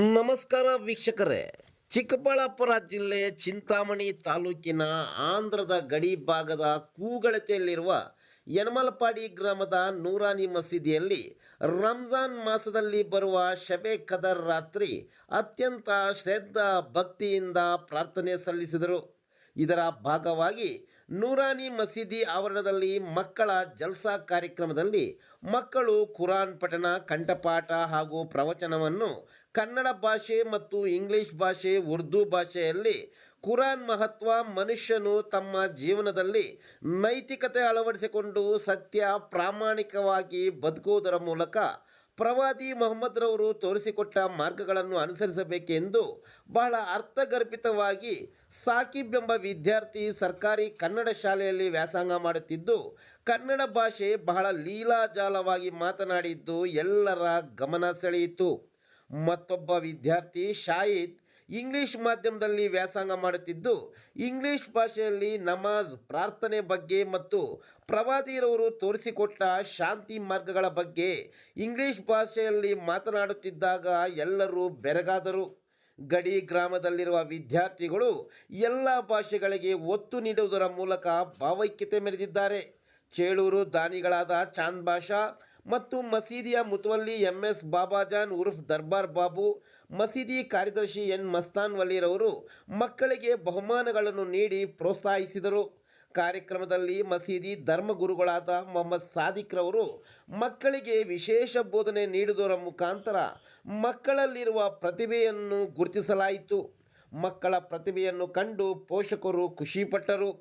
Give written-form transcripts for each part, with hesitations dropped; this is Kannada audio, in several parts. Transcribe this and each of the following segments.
ನಮಸ್ಕಾರ ವೀಕ್ಷಕರೇ. ಚಿಕ್ಕಬಳ್ಳಾಪುರ ಜಿಲ್ಲೆ ಚಿಂತಾಮಣಿ ತಾಲೂಕಿನ ಆಂಧ್ರದ ಗಡಿ ಭಾಗದ ಕೂಗಳತೆಯಲ್ಲಿರುವ ಯನಮಲಪಾಡಿ ಗ್ರಾಮದ ನೂರಾನಿ ಮಸೀದಿಯಲ್ಲಿ ರಂಜಾನ್ ಮಾಸದಲ್ಲಿ ಬರುವ ಶಬೆ ಕದರ್ ರಾತ್ರಿ ಅತ್ಯಂತ ಶ್ರದ್ಧಾ ಭಕ್ತಿಯಿಂದ ಪ್ರಾರ್ಥನೆ ಸಲ್ಲಿಸಿದರು. ಇದರ ಭಾಗವಾಗಿ ನೂರಾನಿ ಮಸೀದಿ ಆವರಣದಲ್ಲಿ ಮಕ್ಕಳ ಜಲ್ಸಾ ಕಾರ್ಯಕ್ರಮದಲ್ಲಿ ಮಕ್ಕಳು ಕುರಾನ್ ಪಠಣ, ಕಂಠಪಾಠ ಹಾಗೂ ಪ್ರವಚನವನ್ನು ಕನ್ನಡ ಭಾಷೆ ಮತ್ತು ಇಂಗ್ಲಿಷ್ ಭಾಷೆ, ಉರ್ದು ಭಾಷೆಯಲ್ಲಿ ಕುರಾನ್ ಮಹತ್ವ, ಮನುಷ್ಯನು ತಮ್ಮ ಜೀವನದಲ್ಲಿ ನೈತಿಕತೆ ಅಳವಡಿಸಿಕೊಂಡು ಸತ್ಯ ಪ್ರಾಮಾಣಿಕವಾಗಿ ಬದುಕುವುದರ ಮೂಲಕ ಪ್ರವಾದಿ ಮೊಹಮ್ಮದ್ರವರು ತೋರಿಸಿಕೊಟ್ಟ ಮಾರ್ಗಗಳನ್ನು ಅನುಸರಿಸಬೇಕೆಂದು ಬಹಳ ಅರ್ಥಗರ್ಭಿತವಾಗಿ ಸಾಕಿಬ್ ಎಂಬ ವಿದ್ಯಾರ್ಥಿ ಸರ್ಕಾರಿ ಕನ್ನಡ ಶಾಲೆಯಲ್ಲಿ ವ್ಯಾಸಂಗ ಮಾಡುತ್ತಿದ್ದು ಕನ್ನಡ ಭಾಷೆ ಬಹಳ ಲೀಲಾಜಾಲವಾಗಿ ಮಾತನಾಡಿದ್ದು ಎಲ್ಲರ ಗಮನ ಸೆಳೆಯಿತು. ಮತ್ತೊಬ್ಬ ವಿದ್ಯಾರ್ಥಿ ಶಾಹಿದ್ ಇಂಗ್ಲಿಷ್ ಮಾಧ್ಯಮದಲ್ಲಿ ವ್ಯಾಸಂಗ ಮಾಡುತ್ತಿದ್ದು ಇಂಗ್ಲಿಷ್ ಭಾಷೆಯಲ್ಲಿ ನಮಾಜ್, ಪ್ರಾರ್ಥನೆ ಬಗ್ಗೆ ಮತ್ತು ಪ್ರವಾದಿರವರು ತೋರಿಸಿಕೊಟ್ಟ ಶಾಂತಿ ಮಾರ್ಗಗಳ ಬಗ್ಗೆ ಇಂಗ್ಲಿಷ್ ಭಾಷೆಯಲ್ಲಿ ಮಾತನಾಡುತ್ತಿದ್ದಾಗ ಎಲ್ಲರೂ ಬೆರಗಾದರು. ಗಡಿ ಗ್ರಾಮದಲ್ಲಿರುವ ವಿದ್ಯಾರ್ಥಿಗಳು ಎಲ್ಲ ಭಾಷೆಗಳಿಗೆ ಒತ್ತು ನೀಡುವುದರ ಮೂಲಕ ಭಾವೈಕ್ಯತೆ ಮೆರೆದಿದ್ದಾರೆ. ಚೇಳೂರು ದಾನಿಗಳಾದ ಚಾಂದ್ ಬಾಷಾ ಮತ್ತು ಮಸೀದಿಯ ಮುತವಲ್ಲಿ MS ಬಾಬಾಜಾನ್ ಉರ್ಫ್ ದರ್ಬಾರ್ ಬಾಬು, ಮಸೀದಿ ಕಾರ್ಯದರ್ಶಿ N ಮಸ್ತಾನ್ ವಲಿರವರು ಮಕ್ಕಳಿಗೆ ಬಹುಮಾನಗಳನ್ನು ನೀಡಿ ಪ್ರೋತ್ಸಾಹಿಸಿದರು. ಕಾರ್ಯಕ್ರಮದಲ್ಲಿ ಮಸೀದಿ ಧರ್ಮಗುರುಗಳಾದ ಮೊಹಮ್ಮದ್ ಸಾದಿಕ್ ರವರು ಮಕ್ಕಳಿಗೆ ವಿಶೇಷ ಬೋಧನೆ ನೀಡುವುದರ ಮುಖಾಂತರ ಮಕ್ಕಳಲ್ಲಿರುವ ಪ್ರತಿಭೆಯನ್ನು ಗುರುತಿಸಲಾಯಿತು. ಮಕ್ಕಳ ಪ್ರತಿಭೆಯನ್ನು ಕಂಡು ಪೋಷಕರು ಖುಷಿಪಟ್ಟರು.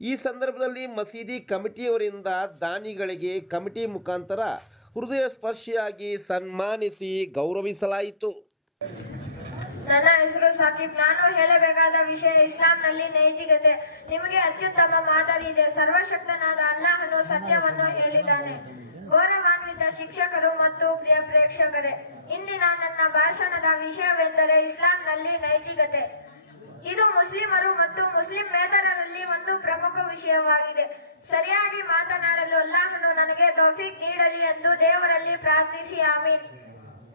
ಈ ಸಂದರ್ಭದಲ್ಲಿ ಮಸೀದಿ ಕಮಿಟಿಯವರಿಂದ ದಾನಿಗಳಿಗೆ ಕಮಿಟಿ ಮುಖಾಂತರ ಹೃದಯ ಸ್ಪರ್ಶಿಯಾಗಿ ಸನ್ಮಾನಿಸಿ ಗೌರವಿಸಲಾಯಿತು. ನನ್ನ ಹೆಸರು ಸಾಕಿಬ್. ನಾನು ಹೇಳಬೇಕಾದ ವಿಷಯ ಇಸ್ಲಾಂನಲ್ಲಿ ನೈತಿಕತೆ. ನಿಮಗೆ ಅತ್ಯುತ್ತಮ ಮಾದರಿ ಇದೆ. ಸರ್ವಶಕ್ತನಾದ ಅಲ್ಲಾಹನು ಸತ್ಯವನ್ನು ಹೇಳಿದ್ದಾನೆ. ಗೌರವಾನ್ವಿತ ಶಿಕ್ಷಕರು ಮತ್ತು ಪ್ರಿಯ ಪ್ರೇಕ್ಷಕರೇ, ಇಂದಿನ ನನ್ನ ಭಾಷಣದ ವಿಷಯವೆಂದರೆ ಇಸ್ಲಾಂನಲ್ಲಿ ನೈತಿಕತೆ. ಇದು ಮುಸ್ಲಿಮರು ಮತ್ತು ಮುಸ್ಲಿಮೇತರರಲ್ಲಿ ಒಂದು ಪ್ರಮುಖ ವಿಷಯವಾಗಿದೆ. ಸರಿಯಾಗಿ ಮಾತನಾಡಲು ಅಲ್ಲಾಹನು ನನಗೆ ತೌಫೀಕ್ ನೀಡಲಿ ಎಂದು ದೇವರಲ್ಲಿ ಪ್ರಾರ್ಥಿಸಿ ಆಮೀನ್.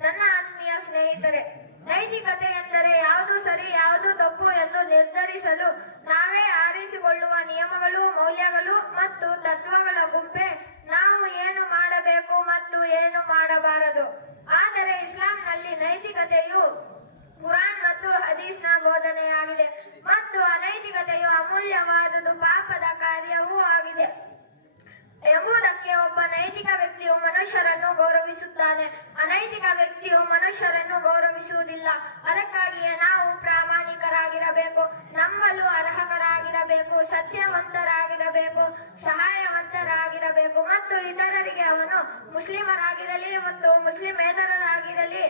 ನನ್ನ ಆತ್ಮೀಯ ಸ್ನೇಹಿತರೆ, ನೈತಿಕತೆ ಎಂದರೆ ಯಾವುದು ಸರಿ ಯಾವುದು ತಪ್ಪು ಎಂದು ನಿರ್ಧರಿಸಲು ನಾವೇ ಆರಿಸಿಕೊಳ್ಳುವ ನಿಯಮಗಳು, ಮೌಲ್ಯಗಳು ಮತ್ತು ತತ್ವಗಳ ಗುಂಪೆ ನಾವು ಏನು ಮಾಡಬೇಕು ಮತ್ತು ಏನು ಮಾಡಬಾರದು. ಆದರೆ ಇಸ್ಲಾಂನಲ್ಲಿ ನೈತಿಕತೆಯು ಕುರಾನ್ ಮತ್ತು ಹದೀಸ್ನ ಬೋಧನೆಯಾಗಿದೆ ಮತ್ತು ಅನೈತಿಕತೆಯು ಅಮೂಲ್ಯವಾದುದು, ಪಾಪದ ಕಾರ್ಯವೂ ಆಗಿದೆ ಎಂಬುದಕ್ಕೆ ಒಬ್ಬ ನೈತಿಕ ವ್ಯಕ್ತಿಯು ಮನುಷ್ಯರನ್ನು ಗೌರವಿಸುತ್ತಾನೆ. ಅನೈತಿಕ ವ್ಯಕ್ತಿಯು ಮನುಷ್ಯರನ್ನು ಗೌರವಿಸುವುದಿಲ್ಲ. ಅದಕ್ಕಾಗಿಯೇ ನಾವು ಪ್ರಾಮಾಣಿಕರಾಗಿರಬೇಕು, ನಂಬಲು ಅರ್ಹರಾಗಿರಬೇಕು, ಸತ್ಯವಂತರಾಗಿರಬೇಕು, ಸಹಾಯವಂತರಾಗಿರಬೇಕು ಮತ್ತು ಇತರರಿಗೆ ಅವನು ಮುಸ್ಲಿಮರಾಗಿರಲಿ ಮತ್ತು ಮುಸ್ಲಿಮೇತರರಾಗಿರಲಿ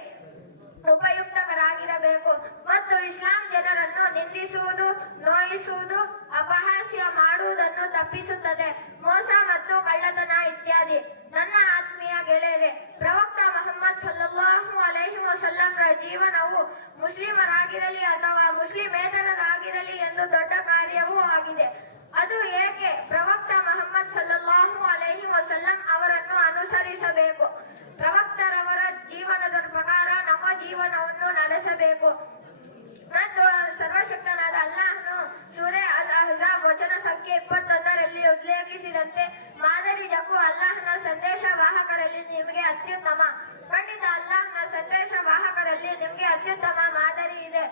ಉಪಯುಕ್ತಕರಾಗಿರಬೇಕು. ಮತ್ತು ಇಸ್ಲಾಂ ಜನರನ್ನು ನಿಂದಿಸುವುದು, ನೋಯಿಸುವುದು, ಅಪಹಾಸ್ಯ ಮಾಡುವುದನ್ನು ತಪ್ಪಿಸುತ್ತದೆ, ಮೋಸ ಮತ್ತು ಕಳ್ಳತನ ಇತ್ಯಾದಿ. ನನ್ನ ಆತ್ಮೀಯ ಗೆಳೆಯರೆ, ಪ್ರವಕ್ತ ಮೊಹಮ್ಮದ್ ಸಲ್ಲಲ್ಲಾಹು ಅಲೈಹಿ ವಸಲ್ಲಂರ ಜೀವನವು ಮುಸ್ಲಿಮರಾಗಿರಲಿ ಅಥವಾ ಮುಸ್ಲಿಮೇತರರಾಗಿರಲಿ ಎಂದು ದೊಡ್ಡ ಕಾರ್ಯವೂ ಆಗಿದೆ. ಅದು ಏಕೆ? ಪ್ರವಕ್ತ ಮೊಹಮ್ಮದ್ ಸಲ್ಲಲ್ಲಾಹು ಅಲೈಹಿ ವಸಲ್ಲಂ ಅವರನ್ನು ಅನುಸರಿಸಬೇಕು. ಪ್ರವಕ್ತರವರ ಜೀವನದ ಪ್ರಕಾರ ನಮ್ಮ ಜೀವನವನ್ನು ನಡೆಸಬೇಕು. ಮತ್ತು ಸರ್ವಶಕ್ತನಾದ ಅಲ್ಲಾಹನು ಸೂರೆ ಅಲ್ ಅಹ್ಜಾಬ್ ವಚನ ಸಂಖ್ಯೆ 21ರಲ್ಲಿ ಉಲ್ಲೇಖಿಸಿದಂತೆ ಮಾದರಿ ಜಗ್ಗು ಅಲ್ಲಾಹನ ಸಂದೇಶ ವಾಹಕರಲ್ಲಿ ನಿಮಗೆ ಅತ್ಯುತ್ತಮ. ಖಂಡಿತ ಅಲ್ಲಾಹನ ಸಂದೇಶ ವಾಹಕರಲ್ಲಿ ನಿಮಗೆ ಅತ್ಯುತ್ತಮ ಮಾದರಿ ಇದೆ.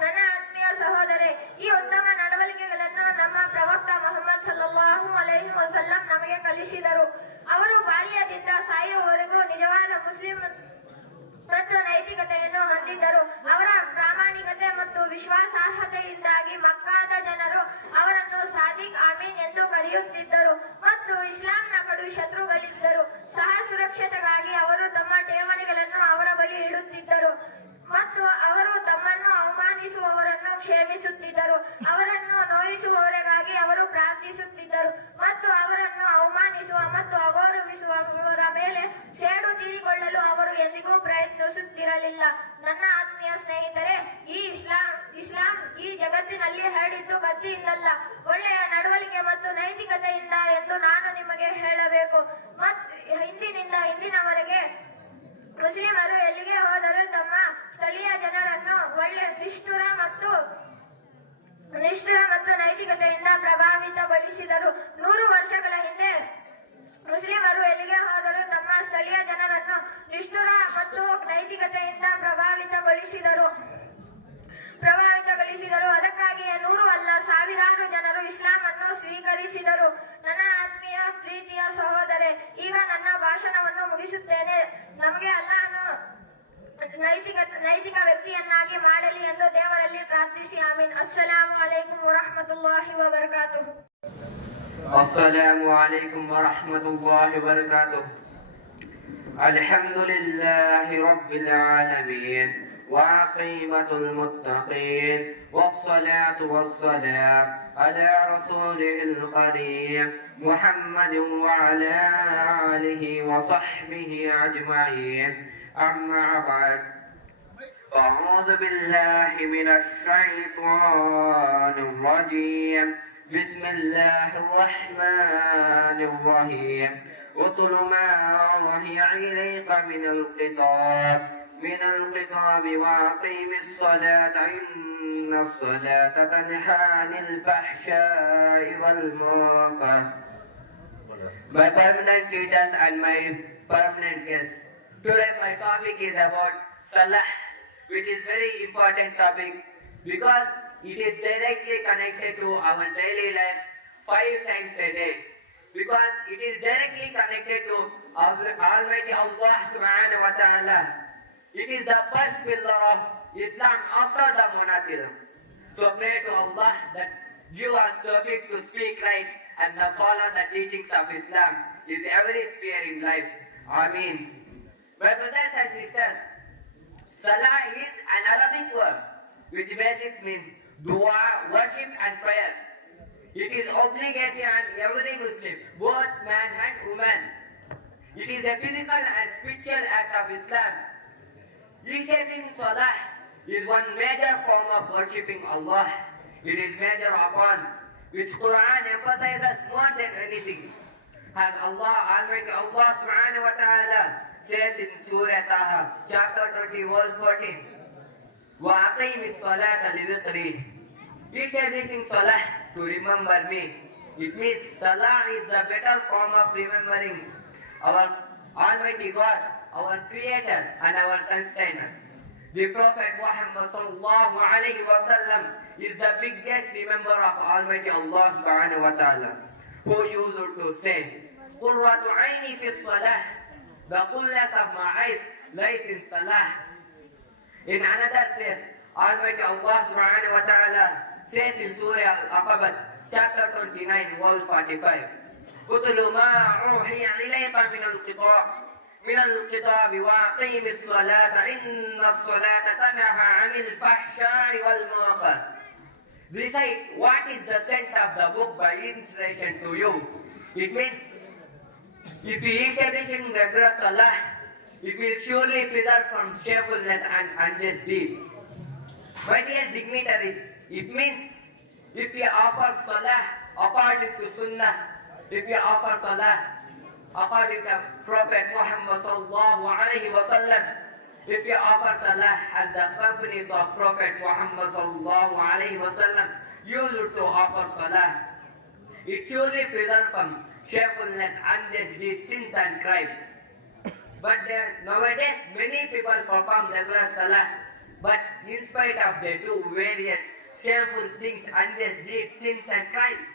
ನನ್ನ ಆತ್ಮೀಯ ಸಹೋದರೇ, ಈ ಉತ್ತಮ ನಡವಳಿಕೆಗಳನ್ನು ನಮ್ಮ ಪ್ರವಕ್ತ ಮೊಹಮ್ಮದ್ ಸಲ್ಲಲ್ಲಾಹು ಅಲೈಹಿ ವಸಲ್ಲಂ ನಮಗೆ ಕಲಿಸಿದರು. ಅವರು ಬಾಲ್ಯದಿಂದ ಸಾಯುವವರೆಗೂ ನಿಜವಾದ ಮುಸ್ಲಿಂ ಮತ್ತು ನೈತಿಕತೆಯನ್ನು ಹೊಂದಿದ್ದರು. ಅವರ ಪ್ರಾಮಾಣಿಕತೆ ಮತ್ತು ವಿಶ್ವಾಸಾರ್ಹತೆಯಿಂದಾಗಿ ಮಕ್ಕಾದ ಜನರು ಅವರನ್ನು ಸಾದಿಕ್, ಆಮೀನ್ ಎಂದು ಕರೆಯುತ್ತಿದ್ದರು ಮತ್ತು ಇಸ್ಲಾಂನ ಕಡು ಶತ್ರುಗಳಿದ್ದರು ಸಹ ಸುರಕ್ಷತೆಗಾಗಿ ಅವರು ತಮ್ಮ ಠೇವಣಿಗಳನ್ನು ಅವರ ಬಳಿ ಇಡುತ್ತಿದ್ದರು ಮತ್ತು ಅವರು ತಮ್ಮನ್ನು ಅವಮಾನಿಸುವವರನ್ನು ಕ್ಷಮಿಸುತ್ತಿದ್ದರು. ಅವರನ್ನು ನೋಯಿಸುವವರಿಗಾಗಿ ಅವರು ಪ್ರಾರ್ಥಿಸುತ್ತಿದ್ದರು ಮತ್ತು ಅವರನ್ನು ಅವಮಾನಿಸುವ ಮತ್ತು ಅಗೌರವಿಸುವವರ ಮೇಲೆ ಸೇಡು ತೀರಿಕೊಳ್ಳಲು ಅವರು ಎಂದಿಗೂ ಪ್ರಯತ್ನಿಸುತ್ತಿರಲಿಲ್ಲ. ನನ್ನ ಆತ್ಮೀಯ ಸ್ನೇಹಿತರೆ, ಇಸ್ಲಾಂ ಈ ಜಗತ್ತಿನಲ್ಲಿ ಹರಡಿದ್ದು ಗದ್ದಿಯಿಂದಲ್ಲ, ಒಳ್ಳೆಯ ನಡವಳಿಕೆ ಮತ್ತು ನೈತಿಕತೆಯಿಂದ ಎಂದು ನಾನು ನಿಮಗೆ ಹೇಳಬೇಕು. ಮತ್ತು ಹಿಂದಿನಿಂದ ಇಂದಿನವರೆಗೆ ಮುಸ್ಲಿಮರು ಎಲ್ಲಿಗೆ ಹೋದರೂ ತಮ್ಮ ಸ್ಥಳೀಯ ಜನರನ್ನು ನಿಷ್ಠುರ ಮತ್ತು ನೈತಿಕತೆಯಿಂದ ಪ್ರಭಾವಿತಗೊಳಿಸಿದರು. 100 ವರ್ಷಗಳ ಹಿಂದೆ ಮುಸ್ಲಿಮರು ಎಲ್ಲಿಗೆ ಹೋದರೂ ತಮ್ಮ ಸ್ಥಳೀಯ ಜನರನ್ನು ನಿಷ್ಠುರ ಮತ್ತು ನೈತಿಕತೆಯಿಂದ ಪ್ರಭಾವಿತಗೊಳಿಸಿದರು. ಅದಕ್ಕಾಗಿಯೇ 100 ಅಲ್ಲ, ಸಾವಿರಾರು ಜನರು ಇಸ್ಲಾಂ ಅನ್ನು ಸ್ವೀಕರಿಸಿದರು. ನನ್ನ ಆತ್ಮೀಯ ಪ್ರೀತಿಯ ಸಹೋದರೇ, ಈಗ ನನ್ನ ಭಾಷಣವನ್ನು ಮುಗಿಸುತ್ತೇನೆ. ನಮಗೆ ಅಲ್ಲಾಹನು ನೈತಿಕ ವ್ಯಕ್ತಿಯನ್ನಾಗಿ ಮಾಡಲಿ ಎಂದು ದೇವರಲ್ಲಿ ಪ್ರಾರ್ಥಿಸಿ. ಆಮೀನ್. ಅಸ್ಸಲಾಮು ಅಲೈಕುಂ ವರಹಮತುಲ್ಲಾಹಿ ವಬರಕಾತುಹು. السلام عليكم ورحمة الله وبركاته. الحمد لله رب العالمين وعاقبة المتقين والصلاة والسلام على رسوله الكريم محمد وعلى آله وصحبه أجمعين. أما بعد، أعوذ بالله من الشيطان الرجيم. بسم الله الرحمن الرحيم. اتل ما أوحي إليك من الكتاب وأقيم الصلاة إن الصلاة تنهى عن الفحشاء والمنكر. My permanent teachers and my permanent guests, today my topic is about Salah, which is very important topic because it is directly connected to our daily life 5 times a day. Because it is directly connected to our Almighty Allah subhanahu wa ta'ala. It is the first pillar of Islam after the monotheism. So pray to Allah that give us tawfiq to speak right and to follow the teachings of Islam in every sphere in life. Ameen. My brothers and sisters, Salah is an Arabic word which basically means dua, worship and prayer. It is obligatory on every Muslim, both man and woman. It is a physical and spiritual act of Islam. Establishing Salah is one major form of worshipping Allah. It is major upon which Quran emphasizes more than anything. As Almighty Allah subhanahu wa ta'ala says in Surah Taha, chapter 20, verse 14, وَأَقِيمِ الصَّلَاةَ لِذِكْرِي. Establishing Salah to remember me. It means Salah is the better form of remembering our Almighty God, our Creator and our Sustainer. The Prophet Muhammad sallallahu alayhi wa sallam is the biggest remember of Almighty Allah subhanahu wa ta'ala, who used to say, قُرَّةُ عَيْنِي فِي الصَّلَاةِ. The coolness of my eyes lies in Salah. In another place, Almighty Allah subhanahu wa ta'ala says in Surah Al-Aqabah, chapter 29, verse 45, اتل ما أوحي إليك من الكتاب وأقيم الصلاة إن الصلاة تنهى عن الفحشاء والمنكر. Recite what is the sent of the book by inspiration to you. It means if you establishing regular Salah, it will surely preserve from shamefulness and unjust deeds. My dear dignitaries, it means if you offer Salah according to Sunnah, if you offer Salah according to Prophet Muhammad sallallahu alayhi wa sallam, if you offer Salah as the companies of Prophet Muhammad sallallahu alayhi wa sallam used to offer Salah, it surely preserves from shamefulness, unjust deeds, sins and crimes. But nowadays many people perform regular Salah, but in spite of they do various shameful things, unjust deeds, sins and crimes.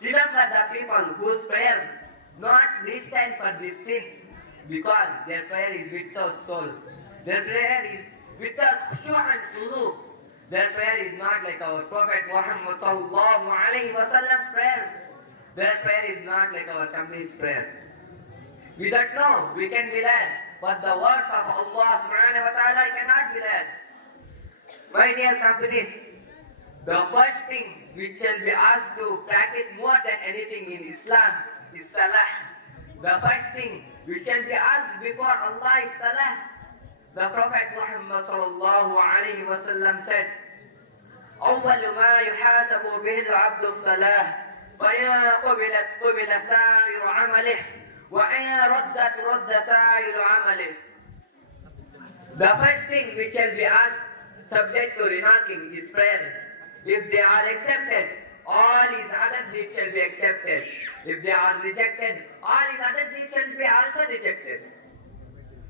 Remember the people whose prayer not listened for these sins, because their prayer is without soul. Their prayer is without khushu' and khudhu'. Their prayer is not like our Prophet Muhammad sallallahu alayhi wa sallam prayer. Their prayer is not like our company's prayer. We don't know, we can be led, but the words of Allah subhanahu wa ta'ala cannot be led. My dear companies, the first thing which shall be asked to practice more than anything in Islam is Salah. The first thing which shall be asked before Allah is Salah. The Prophet Muhammad sallallahu alayhi wa sallam said, أول ما يحاسب به العبد الصلاة فإن قبلت قبل سائر عمله وإن ردت رد سائر عمله. The first thing we shall be asked, subject to remarking, is prayer. If they are accepted, all his other deeds shall be accepted. If they are rejected, all his other deeds shall be also rejected.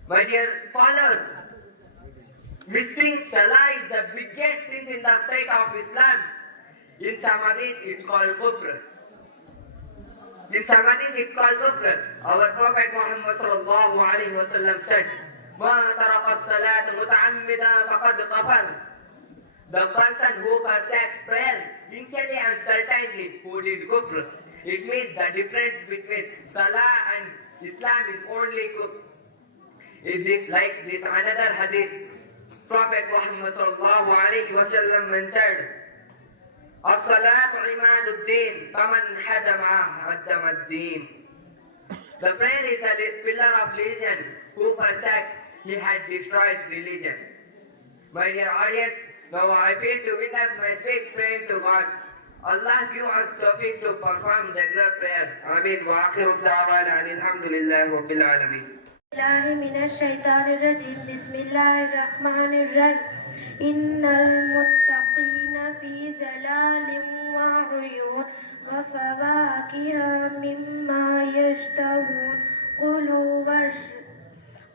My dear followers, missing Salah is the biggest sin in the sight of Islam. In some hadith, it's called kufr. In some hadith, it's called kufr. Our Prophet Muhammad sallallahu alaihi wasallam said, "Ma taraka as-salat muta'ammidan faqad kafar." The person who forsakes prayer sincerely and certainly who did kufr. It means the difference between Salah and Islam is only kufr. It is like this another hadith. Prophet Muhammad sallallahu alaihi wasallam said, "As-salatu imaduddin, faman hadama haddama ad-din." The prayer is the pillar of religion. Who forsakes, he had destroyed religion. My dear audience, now I feel to witness my speech praying to God. Allah give us tawfiq to perform regular prayer. Ameen. Wa akhiru da'wana alhamdulillahi rabbil alameen. الله من الشيطان الرجيم بسم الله الرحمن الرحيم إن المتقين في ظلال وعيون وفواكه مما يشتهون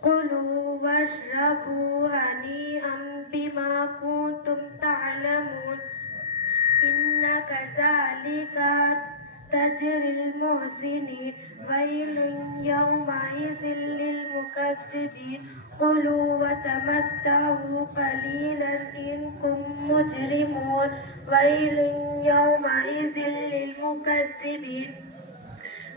كلوا واشربوا هنيئا بما كنتم تعلمون إن كذلك تجري المحسنين ويل يومئذ للمكذبين كلوا وتمتعوا قليلا إنكم مجرمون ويل يومئذ للمكذبين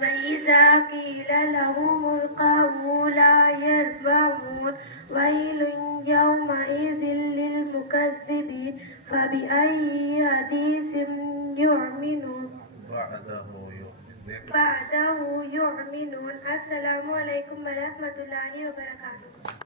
وإذا قيل لهم اركعوا لا يركعون ويل يومئذ للمكذبين فبأي حديث يؤمنون بعده يؤمنون. السلام عليكم ورحمة الله وبركاته.